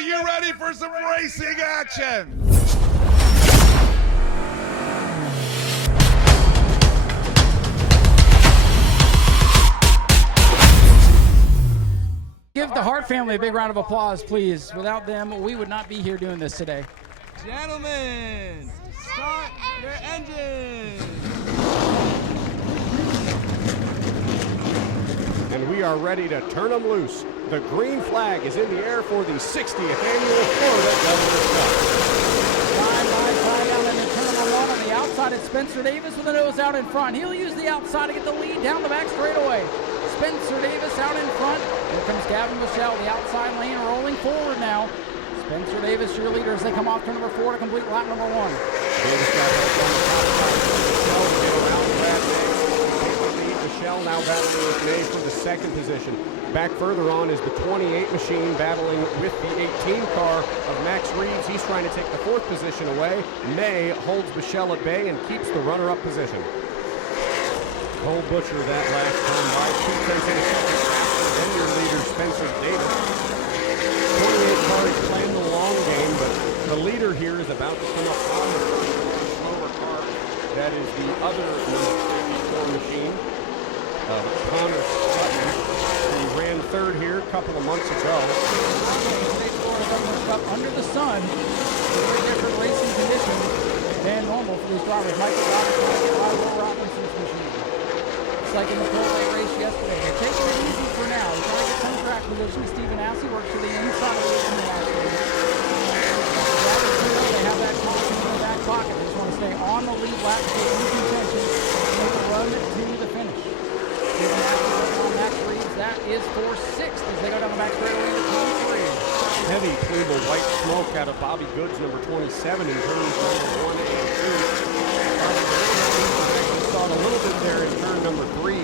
Are you ready for some racing action? Give the Hart family a big round of applause, please. Without them, we would not be here doing this today. Gentlemen, start your engines. And we are ready to turn them loose. The green flag is in the air for the 60th annual Florida Governor's Cup. Side out into turn number one on the outside. It's Spencer Davis with the nose out in front. He'll use the outside to get the lead down the back straightaway. Spencer Davis out in front. Here comes Gavin Michelle, the outside lane rolling forward now. Spencer Davis, your leader, as they come off turn number 4 to complete lap number 1. Davis got help on the top side. Michelle get around Brad May. Michelle now battling with May for the second position. Back further on is the 28 machine battling with the 18 car of Max Reeves. He's trying to take the 4th position away. May holds Michelle at bay and keeps the runner-up position. Cole Butcher that last time by 2/10 of a second faster than your leader Spencer Davis. 28 car is playing the long game, but the leader here is about to come up on the slower car. That is the other number 54 machine. Connor Sutton, he ran 3rd here a couple of months ago. Under the sun, very different racing conditions than normal for these drivers. Michael Robinson's machine. It's like in the pro late race yesterday. They're taking it easy for now. They're trying to get some track position. Stephen Assey works to the inside of the last. They have that caution in the back pocket. They just want to stay on the lead lap to get in contention and make a run to the finish. Stephen Assey working on Max Reeves. That is for 6th as they go down the back straightaway to 23. Heavy Cleveland white smoke out of Bobby Goods, number 27, in turns number 1 and 2. Saw it a little bit there in turn number 3.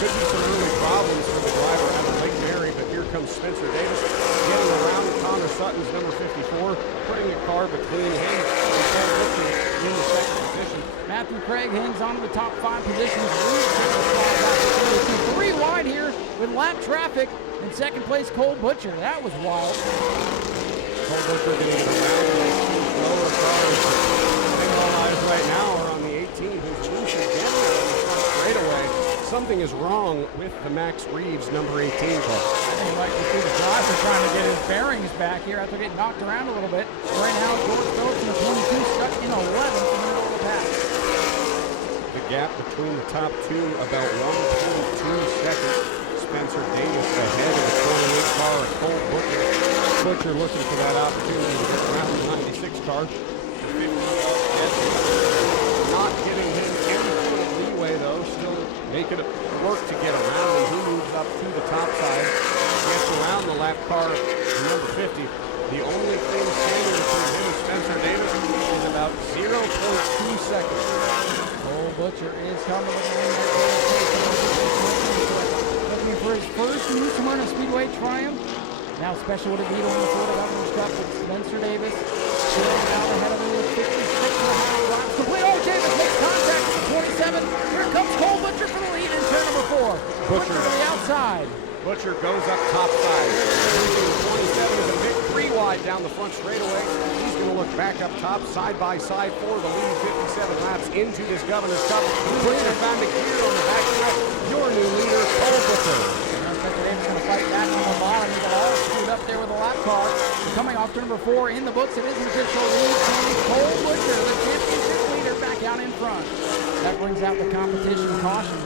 Could be some early problems for the driver out of Lake Mary, but here comes Spencer Davis getting around Connor Sutton's number 54, putting a car between him and Ted Whitney in the second position. Matthew Craig hangs on to the top 5 positions. 3 wide here with lap traffic. In second place, Cole Butcher. That was wild. Cole Butcher getting around the lower cars. I think all eyes right now are on the 18, who's loose again on the front straightaway. Something is wrong with the Max Reeves number 18 car. I think like to see the driver trying to get his bearings back here after getting knocked around a little bit. Right now, George Phillips in the 22 stuck in 11th in the middle of the pack. The gap between the top 2 about 1.2 seconds. Spencer Davis ahead of the 28 car of Cole Butcher. Butcher looking for that opportunity to get around the 96 car. The 50 not giving him any sort of leeway though, still making it work to get around him. He moves up to the top side, gets around the lap car number 50. The only thing standing between him and Spencer Davis is about 0.2 seconds. Cole Butcher is coming with the looking for his first new Smyrna Speedway triumph. Now special would it be to win the Florida Governor's Cup with Spencer Davis still out ahead of him with 56.5 laps complete. Oh, Davis makes contact with the 27. Here comes Cole Butcher for the lead in turn number 4. Butcher to the outside. Butcher goes up top side. Losing 27 is a big 3 wide down the front straightaway. He's going to look back up top, side by side for the lead. 57 laps into this Governor's Cup. Butcher found a gear on the back stretch. Your new leader, Cole Butcher. Spencer Davis going to fight back on the bottom. He got all screwed up there with the lap car. Coming off turn number 4 in the books, it is an official lead. And Cole Butcher, the championship leader, back out in front. That brings out the competition caution.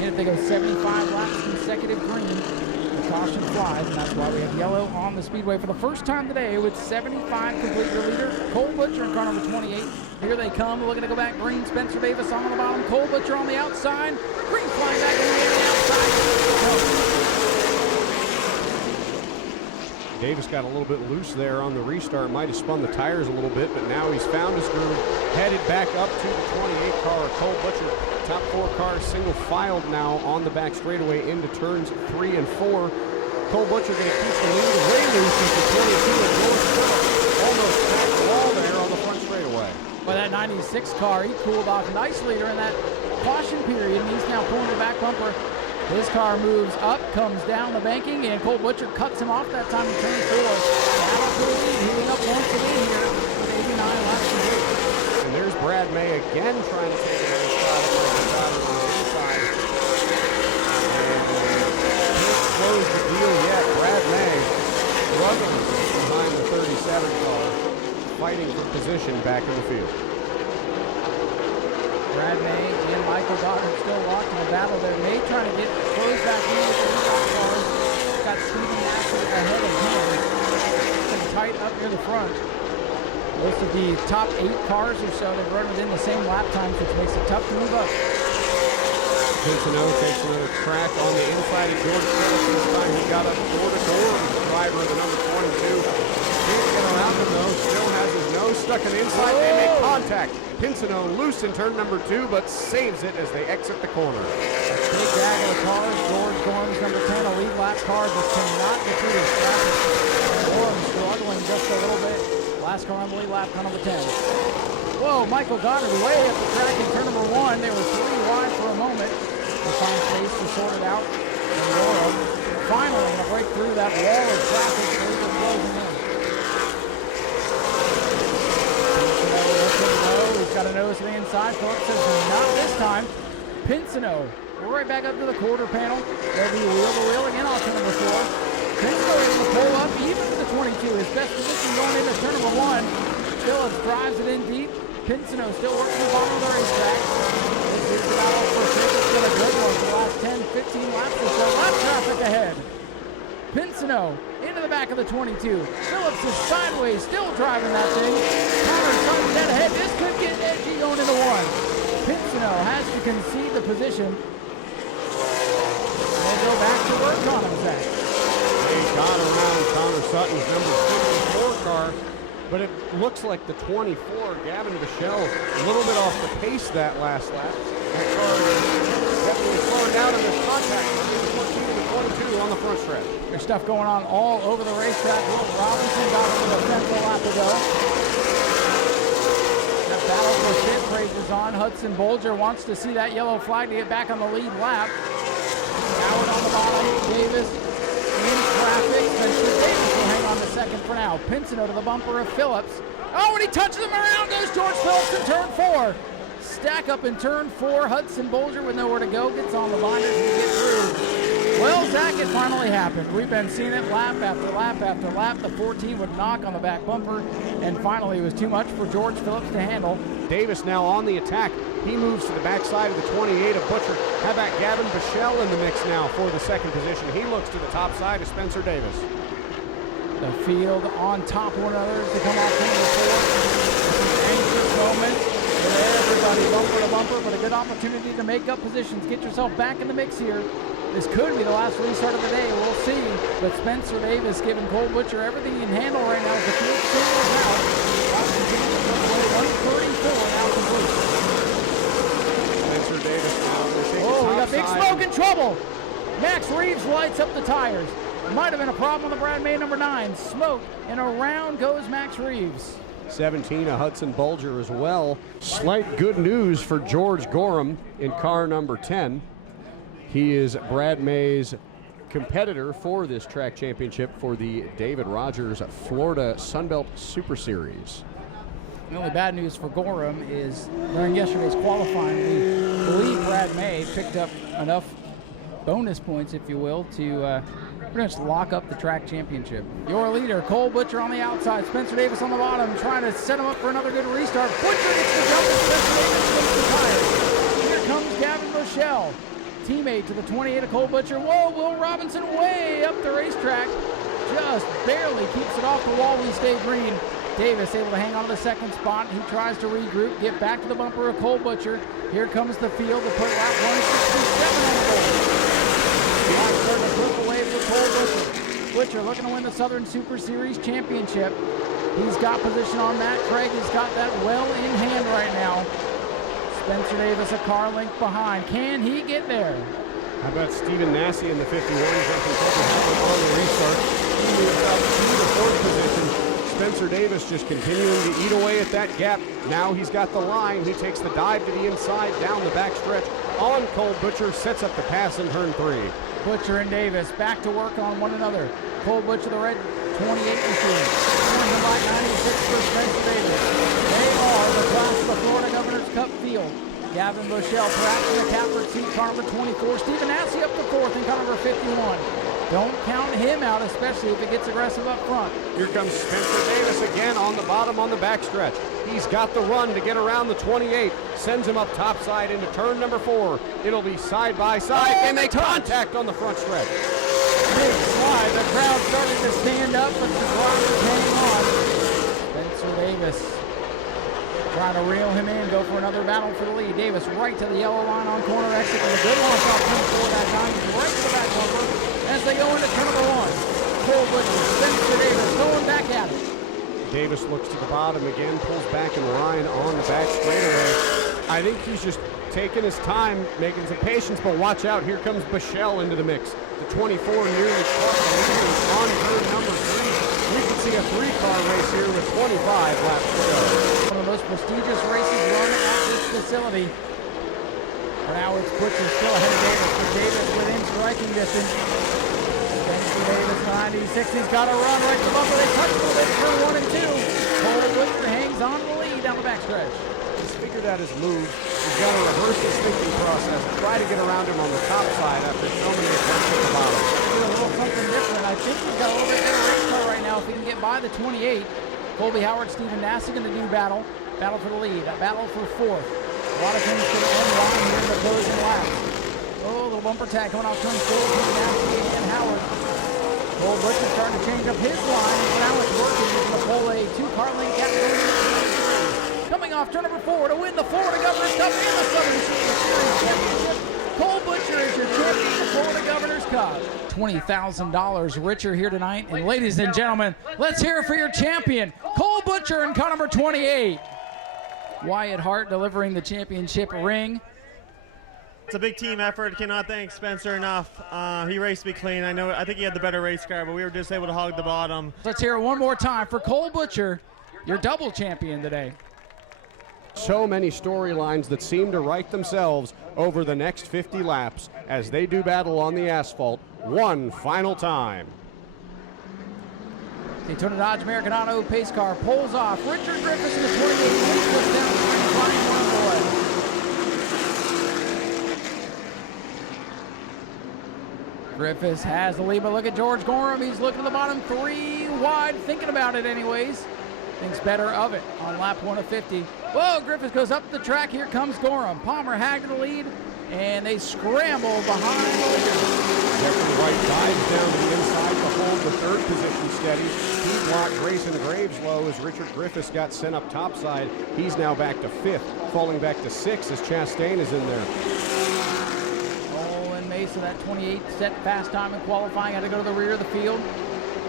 And if they go 75 laps consecutive green, the caution flies, and that's why we have yellow on the speedway for the first time today with 75 complete. Your leader, Cole Butcher in car number 28. Here they come, looking to go back green. Spencer Davis on the bottom, Cole Butcher on the outside. Green flying back in the outside. Davis got a little bit loose there on the restart. Might have spun the tires a little bit, but now he's found his groove. Headed back up to the 28 car. Cole Butcher, top 4 cars, single filed now on the back straightaway into turns 3 and 4. Cole Butcher going to keep the lead way loose as the 22 and George Phillips almost tapped the wall there on the front straightaway. Well, that 96 car, he cooled off nicely during that caution period, and he's now pulling the back bumper. His car moves up, comes down the banking, and Cole Butcher cuts him off that time in turn 4. again trying to take it in shot on the inside. Can't close the deal yet. Brad May struggling behind the 37 car, fighting for position back in the field. Brad May and Michael Goddard still locked in the battle there. May trying to get close back in with the lead cars. Got Stephen Nasser ahead of him. Pretty tight up near the front. Most of the top 8 cars or so, they've run within the same lap times, which makes it tough to move up. Pincinot takes another crack on the inside of George Phillips. This time he got up door to door. The driver of the number 22. Can't get around him though. Still has his nose stuck in the inside. They make contact. Pincinot loose in turn number 2, but saves it as they exit the corner. Big drag of the cars. George Gorham's number 10, a lead lap car, just cannot get through this traffic. Gorham struggling just a little bit. Last car on the lead lap, car number 10. Whoa, Michael Goddard way up the track in turn number 1. They were 3 wide for a moment. They find space to sort it out. And Gorham finally going to break through that wall of traffic. They're closing in. He's got a nose to the inside. Phillips says not this time. Pincinot right back up to the quarter panel. They'll be wheel to wheel again off to number 4. Pincinot able to pull up even to the 22. His best position going into turn number 1. Phillips drives it in deep. Pincinot still working the bottom of the racetrack. This is the battle for six. It's been a good one for the last 10, 15 laps or so. Lap traffic ahead. Pincinot into the back of the 22. Phillips is sideways, still driving that thing. Connor Sutton dead ahead. This could get edgy going into 1. Pincinot has to concede the position. They go back to work on him, Zach. They got around Connor Sutton's number 54 car, but it looks like the 24, Gavin Bichelle, a little bit off the pace that last lap. That car is definitely slowing down in this contact between the 14 and the 22 on the front stretch. There's stuff going on all over the racetrack. Will Robinson got it with a central lap ago. That battle for fifth races on. Hudson Bolger wants to see that yellow flag to get back on the lead lap. Howard on the bottom. Davis in traffic. Spencer Davis will hang on to second for now. Pincinot to the bumper of Phillips. Oh, and he touches him around. Goes George Phillips in turn 4. Stack up in turn 4. Hudson Bolger with nowhere to go. Gets on the binders and get through. Well, Zach, it finally happened. We've been seeing it lap after lap after lap. The 14 would knock on the back bumper, and finally it was too much for George Phillips to handle. Davis now on the attack. He moves to the backside of the 28 of Butcher. How about Gavin Bichelle in the mix now for the second position? He looks to the top side of Spencer Davis. The field on top of one another to come off turn 4. Anxious moments with everybody bumper to bumper, but a good opportunity to make up positions. Get yourself back in the mix here. This could be the last restart of the day. We'll see. But Spencer Davis giving Cole Butcher everything he can handle right now as the field singles out. 134 now complete. Spencer Davis now. Oh, we got big smoke and trouble. Max Reeves lights up the tires. Might have been a problem on the Brad May number 9. Smoke, and around goes Max Reeves. 17, a Hudson Bolger as well. Slight good news for George Gorham in car number 10. He is Brad May's competitor for this track championship for the David Rogers Florida Sunbelt Super Series. The only bad news for Gorham is during yesterday's qualifying, we believe Brad May picked up enough bonus points, if you will, to pretty much lock up the track championship. Your leader, Cole Butcher on the outside, Spencer Davis on the bottom, trying to set him up for another good restart. Butcher gets the jump and Spencer Davis gets the tires. Here comes Gavin Rochelle. Teammate to the 28 of Cole Butcher. Whoa, Will Robinson way up the racetrack. Just barely keeps it off the wall. We stay green. Davis able to hang on to the second spot. He tries to regroup, get back to the bumper of Cole Butcher. Here comes the field to put lap 167 on the board. Clock starting to flip away for Cole Butcher. Butcher looking to win the Southern Super Series championship. He's got position on that. Craig has got that well in hand right now. Spencer Davis a car length behind. Can he get there? How about Stephen Nau Sea in the 51 jumping on the restart? He moves up to the 4th position. Spencer Davis just continuing to eat away at that gap. Now he's got the line. He takes the dive to the inside, down the backstretch. On Cole Butcher, sets up the pass in turn 3. Butcher and Davis back to work on one another. Cole Butcher, the red 28 machine. By 96 for Spencer Davis. They are the class of the Florida Governor's Cup field. Gavin Bushell perhaps in the capper seat, car number 24. Stephen Nau Sea up to fourth in car number 51. Don't count him out, especially if it gets aggressive up front. Here comes Spencer Davis again on the bottom on the backstretch. He's got the run to get around the 28. Sends him up topside into turn number 4. It'll be side by side, and they contact on the front stretch. Big slide. The crowd started to stand up, but the drivers hanging on. Spencer Davis trying to reel him in, go for another battle for the lead. Davis right to the yellow line on corner exit with a good launch off turn 4 that time. Right to the back bumper as they go into turn number 1. Cole Butcher, Spencer Davis going back at it. Davis looks to the bottom again, pulls back in line on the back straightaway. I think he's just taking his time, making some patience, but watch out, here comes Bushell into the mix. The 24 nearly caught the lead on turn number 3. We can see a 3-car race here with 25 laps to go. One of the most prestigious races run at this facility. For now, it's Butcher still ahead of Davis, but Davis within striking distance. Spencer Davis 96, he's got a run right to the bumper. They touch a little bit, turn 1 and 2. Cole Butcher hangs on to the lead down the backstretch. He's figured out his move. He's got to reverse his thinking process, try to get around him on the top side after so many attempts at the bottom. Do a little something different. I think he's got a little bit better race car right now if he can get by the 28. Colby Howard, Stephen Nau Sea going to do battle for the lead, a battle for 4th. A lot of things going to end line here in the closing laps. Oh, the bumper tag going off turn 4 between Nau Sea and Howard. Cole Butcher starting to change up his line, and now it's working. He's going to pull a 2-car lane gap going into turn 3. Coming off turn number 4 to win the Florida Governor's Cup and the Southern Series Championship. Cole Butcher is your champion of the Florida Governor's Cup. $20,000 richer here tonight. And ladies and gentlemen, let's hear it for your champion, Cole Butcher in car number 28. Wyatt Hart delivering the championship ring. It's a big team effort. Cannot thank Spencer enough. He raced me clean. I think he had the better race car, but we were just able to hog the bottom. Let's hear it one more time for Cole Butcher, your double champion today. So many storylines that seem to write themselves over the next 50 laps as they do battle on the asphalt one final time. Daytona Dodge American Auto pace car pulls off. Richard Griffiths in the 28 leads down the green line one boy. Griffiths has the lead, but look at George Gorham. He's looking at the bottom 3 wide, thinking about it anyways. Thinks better of it on lap 1 of 50. Whoa, Griffiths goes up the track. Here comes Gorham. Palmer Hag to the lead, and they scramble behind the leader. Jeffrey White dives down to the inside to hold the 3rd position steady. He blocked Grayson Graves low as Richard Griffiths got sent up topside. He's now back to 5th, falling back to 6th as Chastain is in there. Olin Mesa, that 28 set fast time in qualifying, had to go to the rear of the field.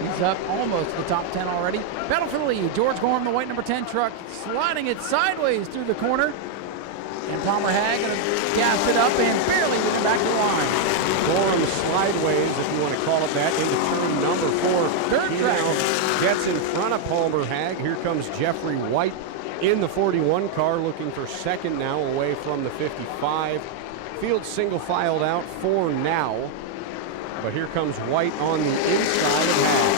He's up almost to the top 10 already. Battle for the lead. George Gorham, the white number 10 truck, sliding it sideways through the corner. And Palmer Hag going to gas it up and barely getting back to the line. Gorham sideways, if you want to call it that, into turn number 4. Dirt he track. now gets in front of Palmer Hag. Here comes Jeffrey White in the 41 car, looking for 2nd now, away from the 55. Field single filed out for now. But here comes White on the inside of Hag.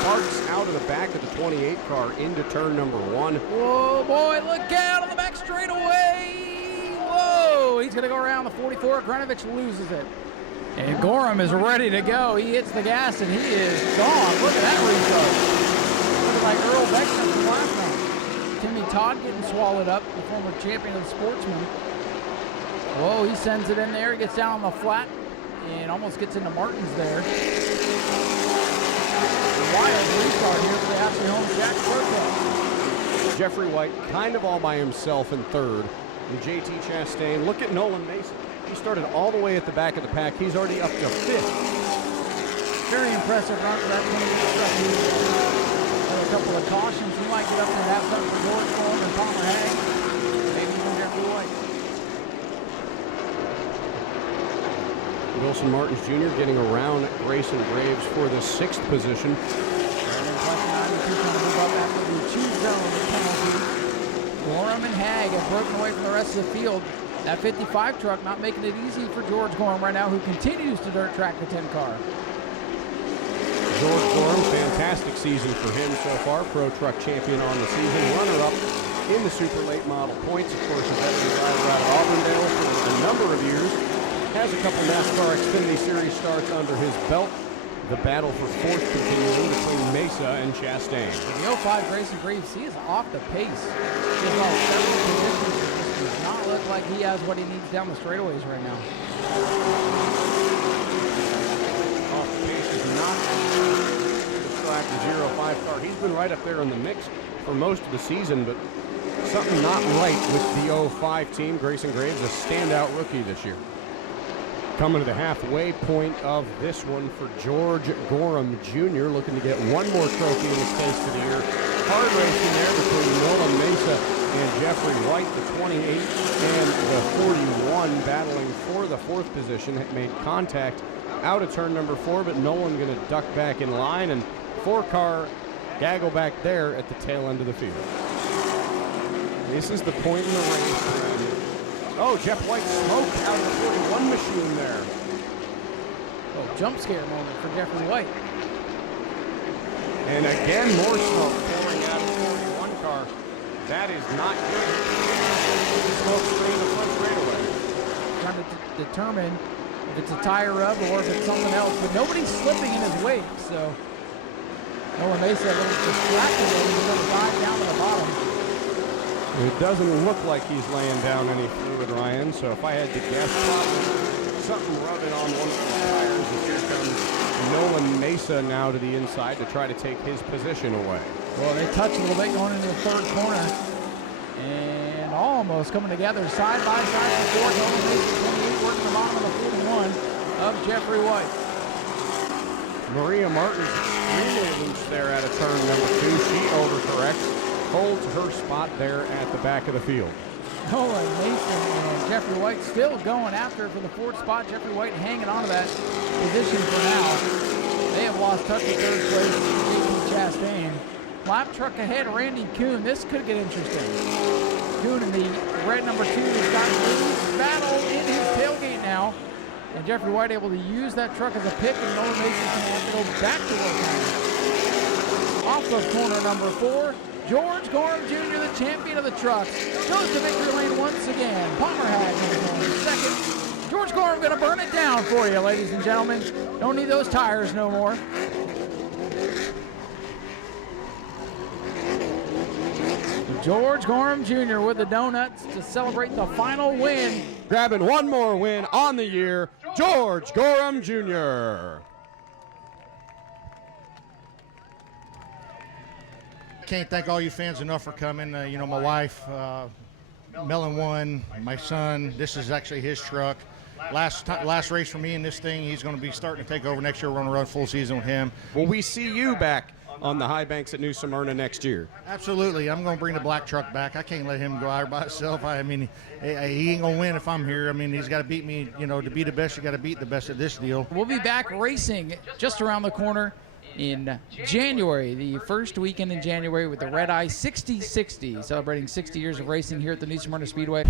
Sparks out of the back of the 28 car into turn number 1. Whoa, boy, look out on the back straightaway. Whoa, he's going to go around the 44. Granovich loses it. And Gorham is ready to go. He hits the gas, and he is gone. Look at that restart. Looking like Earl Beckman from last night. Timmy Todd getting swallowed up, the former champion of the Sportsman. Whoa, he sends it in there. He gets down on the flat and almost gets into Martin's there. Wild restart here for the Ashley Holmes Jack Protest. Jeffrey White kind of all by himself in 3rd. And JT Chastain, look at Nolan Mason. He started all the way at the back of the pack. He's already up to 5th. Very impressive run for that 28 truck. Had a couple of cautions. He might get up there and have something for George Gorham and Palmer Hag. Maybe even Jeffrey White. Wilson Martins Jr. getting around Grayson Graves for the 6th position. Gorham and Hag have broken away from the rest of the field. That 55 truck not making it easy for George Gorham right now, who continues to dirt track the 10 car. George Gorham, fantastic season for him so far. Pro Truck champion on the season. Runner-up in the super late model points. Of course, a veteran driver out of Auburndale for a number of years. Has a couple NASCAR Xfinity Series starts under his belt. The battle for fourth continuing between Mesa and Chastain. The 05 Grayson Greaves, he is off the pace. He has lost several positions. It does not look like he has what he needs down the straightaways right now. Off the pace is not the 05 car. He's been right up there in the mix for most of the season, but something not right with the 05 team. Grayson Graves, a standout rookie this year. Coming to the halfway point of this one for George Gorham Jr., looking to get one more trophy in his case for the year. Hard racing there between Nolan Mesa and Jeffrey White, the 28 and the 41, battling for the fourth position. Had made contact out of turn number 4, but Nolan going to duck back in line, and 4-car gaggle back there at the tail end of the field. This is the point in the race. Oh, Jeff White smoked out of the 41 machine there. Oh, jump scare moment for Jeffrey White. And again, more smoke pouring out of the 41 car. That is not good. Smoke screen the front straightaway. Trying to determine if it's a tire rub or if it's something else, but nobody's slipping in his wake, so Nolan Mesa a little distracted and he's going to dive down to the bottom. It doesn't look like he's laying down any fluid, Ryan, so if I had to guess, probably something rubbing on one of the tires. And here comes Nolan Mesa now to the inside to try to take his position away. Well, they touch a little bit going into the third corner. And almost coming together side by side for fourth. Nolan Mesa 28 working the bottom of the 41 of Jeffrey White. Maria Martin's extremely loose there out of turn number 2. She overcorrects. Holds her spot there at the back of the field. Nolan Mason and Jeffrey White still going after it for the fourth spot. Jeffrey White hanging on to that position for now. They have lost touch of third place with Chastain. Lap truck ahead, Randy Kuhn. This could get interesting. Kuhn in the red number 2 has got a battle in his tailgate now. And Jeffrey White able to use that truck as a pick, and Nolan Mason going to have to go back to work on it. Off of corner number 4. George Gorham Jr., the champion of the trucks, goes to victory lane once again. Palmer Hag second. George Gorham going to burn it down for you, ladies and gentlemen. Don't need those tires no more. George Gorham Jr. with the donuts to celebrate the final win. Grabbing one more win on the year, George Gorham Jr. Can't thank all you fans enough for coming. You know, my wife, Melon won, my son, this is actually his truck. Last race for me in this thing. He's going to be starting to take over next year. We're going to run full season with him. Will we see you back on the high banks at New Smyrna next year? Absolutely. I'm going to bring the black truck back. I can't let him go out by himself. I mean, he ain't going to win if I'm here. I mean, he's got to beat me. You know, to be the best, you got to beat the best at this deal. We'll be back racing just around the corner in January, the first weekend in January with the Red Eye 60-60, celebrating 60 years of racing here at the New Smyrna Speedway.